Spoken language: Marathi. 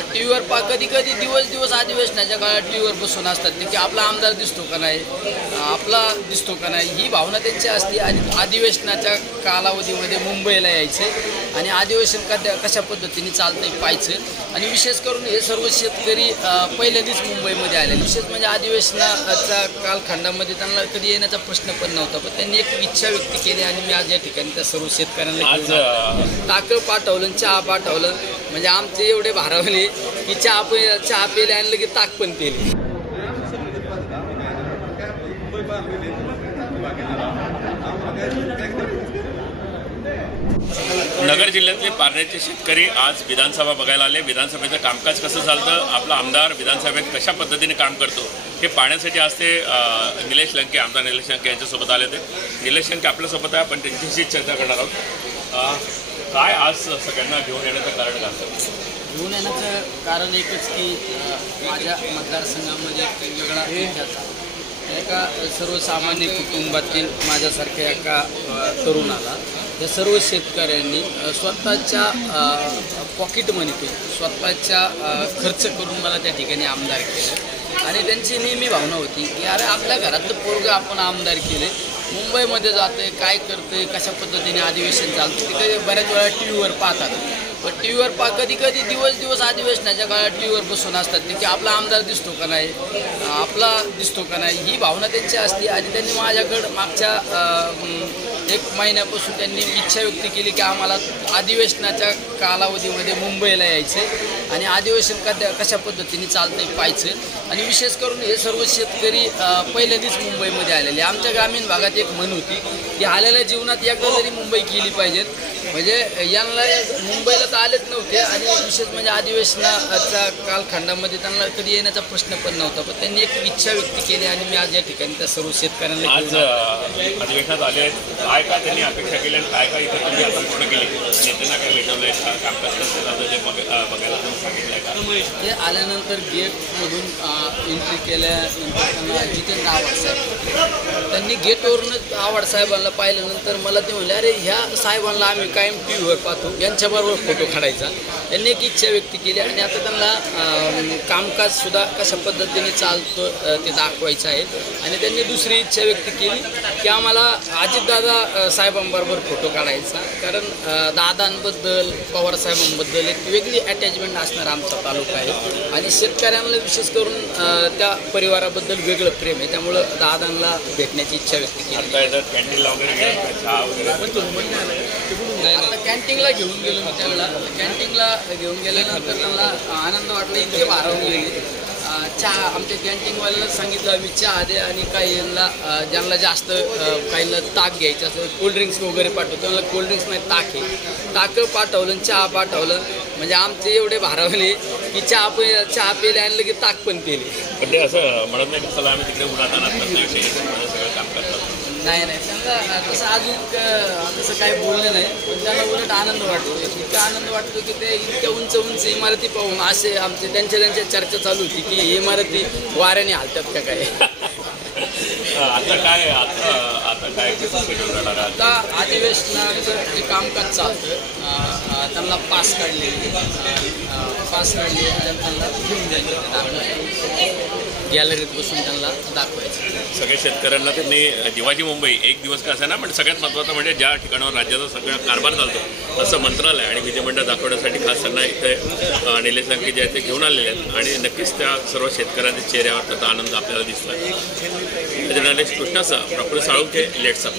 पण टी व्हीवर कधी कधी दिवस अधिवेशनाच्या काळात टी व्हीवर बसून असतात ते की आपला आमदार दिसतो का नाही, आपला दिसतो का नाही, ही भावना त्यांची असते. आणि अधिवेशनाच्या कालावधीमध्ये मुंबईला यायचं आणि अधिवेशन कशा पद्धतीने चालतं पाहायचं. आणि विशेष करून हे सर्व शेतकरी पहिल्यांदाच मुंबईमध्ये आले. विशेष म्हणजे अधिवेशनाच्या कालखंडामध्ये त्यांना कधी येण्याचा प्रश्न पण नव्हता, पण त्यांनी एक इच्छा व्यक्त केली आणि मी आज या ठिकाणी त्या सर्व शेतकऱ्यांना ताकं पाठवलं, चहा पाठवलं. म्हणजे आमचे एवढे भारावले की चहा पेले आणि लगेच ताक पण पेले. नगर जिल्ह्यातले पारनेरचे शेतकरी आज विधानसभा बघायला आले. विधानसभेचं कामकाज कसं चालतं, आपला आमदार विधानसभेत कशा पद्धतीने काम करतो हे पाहण्यासाठी आज ते निलेश लंके, आमदार निलेश लंके यांच्यासोबत आले होते. निलेश लंके आपल्यासोबत आहे, आपण त्यांच्याशी चर्चा करणार आहोत. काय आज सगळ्यांना घेऊन येण्याचं कारण काय? घेऊन येण्याचं कारण एकच की माझ्या मतदारसंघामध्ये वेगवेगळा एका सर्वसामान्य कुटुंबातील माझ्यासारख्या एका तरुणाला या सर्व शेतकऱ्यांनी स्वतःच्या पॉकेट मनीतून स्वतःच्या खर्च करून मला त्या ठिकाणी आमदार केलं. आणि त्यांची नेहमी भावना होती की अरे आपल्या घरातलं पोरगं आपण आमदार केले, मुंबईमध्ये जातं आहे, काय करतं आहे, कशा पद्धतीने अधिवेशन चालतं ते कधी बऱ्याच वेळा टी व्हीवर पाहतात. पण टी व्हीवर कधी कधी दिवस अधिवेशनाच्या काळात टी व्हीवर बसून असतात ते की आपला आमदार दिसतो का नाही, आपला दिसतो का नाही, ही भावना त्यांची असते. आणि त्यांनी माझ्याकडं मागच्या 1 महिन्यापासून त्यांनी इच्छा व्यक्त केली की आम्हाला अधिवेशनाच्या कालावधीमध्ये मुंबईला यायचं आणि अधिवेशन कशा पद्धतीने चालतं पाहायचं. आणि विशेष करून हे सर्व शेतकरी पहिल्यांदाच मुंबईमध्ये आलेले. आमच्या ग्रामीण भागात एक म्हण होती की आलेल्या जीवनात एकदा तरी मुंबई केली पाहिजेत. म्हणजे यांना मुंबईला तर आलेच नव्हते आणि विशेष म्हणजे अधिवेशनाच्या कालखंडामध्ये त्यांना कधी येण्याचा प्रश्न पण नव्हता, पण त्यांनी एक इच्छा व्यक्त केली आणि मी आज या ठिकाणी त्या सर्व शेतकऱ्यांना आज अधिवेशनात आले. काय काय त्यांनी अपेक्षा केली आणि काय काय इथं तुम्ही आता पूर्ण केली, नेत्यांना काय भेटवलंय, कामकाज कसं झालं ते बघायला सांगितलंय का? ते आल्यानंतर गेटमधून एंट्री केल्यानंतर जितेंद्र आव्हाड साहेब त्यांनी गेटवरूनच आव्हाड साहेबांना पाहिल्यानंतर मला ते म्हणले अरे ह्या साहेबांना आम्ही कायम टी व्हीवर पाहतो, यांच्याबरोबर फोटो काढायचा. त्यांनी एक इच्छा व्यक्त केली आणि आता त्यांना कामकाजसुद्धा कशा पद्धतीने चालतं ते दाखवायचं आहे. आणि त्यांनी दुसरी इच्छा व्यक्त केली की आम्हाला अजितदादा साहेबांबरोबर फोटो काढायचा, कारण दादांबद्दल पवारसाहेबांबद्दल एक वेगळी अटॅचमेंट असणार आमचा तालुका आहे आणि शेतकऱ्यांना विशेष करून त्या परिवाराबद्दल वेगळं प्रेम आहे. त्यामुळं दादांना भेटण्याची इच्छा व्यक्त केली. आता कॅन्टीनला घेऊन गेलो मी त्यांना. कॅन्टीनला घेऊन गेल्यानंतर त्यांना आनंद वाटला, इतके भारावून गेले. चहा आमच्या कॅन्टीनवाल्याला सांगितलं आम्ही चहा दे आणि काही यांना ज्यांना जास्त काहींना ताक घ्यायचं असं कोल्ड्रिंक्स वगैरे पाठवतो, त्यांना कोल्ड्रिंक्स नाही ताक आहे, ताकं पाठवलं, चहा पाठवलं. म्हणजे आमचे एवढे भारावले की चहा पेले आणि लगेच ताक पण पेले. पण ते असं म्हणत नाही की चला आम्ही तिकडे उन्हातानात सगळं काम करतो. नाही त्यांना तसं अजून तसं काही बोललं नाही, पण त्यांना उलट आनंद वाटतो. इतका आनंद वाटतो की ते इतक्या उंच इमारती पाहून असे आमचे त्यांच्या चर्चा चालू होती की ही इमारती वाऱ्याने हालतात का काय. आता काय आता अधिवेशनाचं जे कामकाज चालतं त्यांना पास काढले त्यांना घेऊन द्यायचे, गॅलरीत बसून त्यांना दाखवायचं. सगळ्या शेतकऱ्यांना त्यांनी जीवाची मुंबई एक दिवस का ना, पण सगळ्यात महत्त्वाचं म्हणजे ज्या ठिकाणावर राज्याचा सगळा कारभार चालतो असं मंत्रालय आणि विधिमंडळ दाखवण्यासाठी खास त्यांना इथे निलेश लंके जे आहेत ते घेऊन आलेले आहेत. आणि नक्कीच त्या सर्व शेतकऱ्यांच्या चेहऱ्यावर त्याचा आनंद आपल्याला दिसला. जर्नलिस्ट कृष्णासह प्रफुल्ल साळुंखे, लेट्स अप.